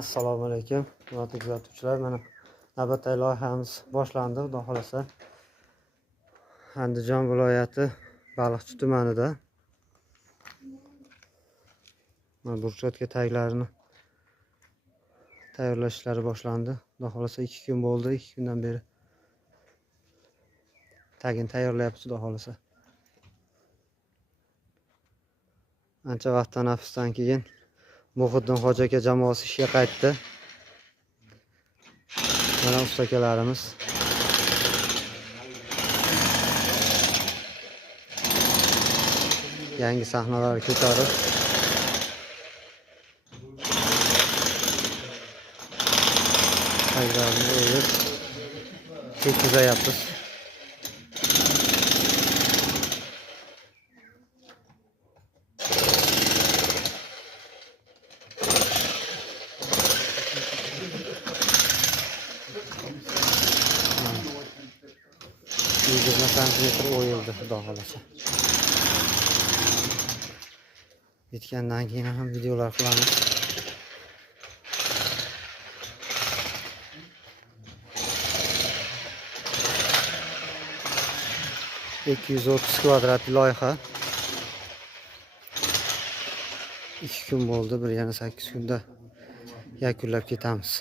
Assalomu alaykum, hurmatli kuzatuvchilar. Mana navbatdagi loyihamiz boshlandi. Xudo xolasa Andijon viloyati Baliqchi tumanida mana burchakka tagillarini tayyorlash ishlari boshlandi. Xudo xolasa 2 kun bo'ldi. 2 kundan beri tagini tayyorlayapmiz. Xudo xolasa ancha vaqt tanaffusdan keyin Muhiddin hoji aka jamoasi ishga qaytdi. Mana ustakalarimiz yangi sahnalar ko'tarib taglarni o'yib tekkizayapmiz. Santimetr o'yildi, xudo xolasa. Bitgandan keyin ham videolar qilamiz. ...230 kvadratli loyiha. 2 kun bo'ldi, bir yana 8 kunda yakunlab ketamiz.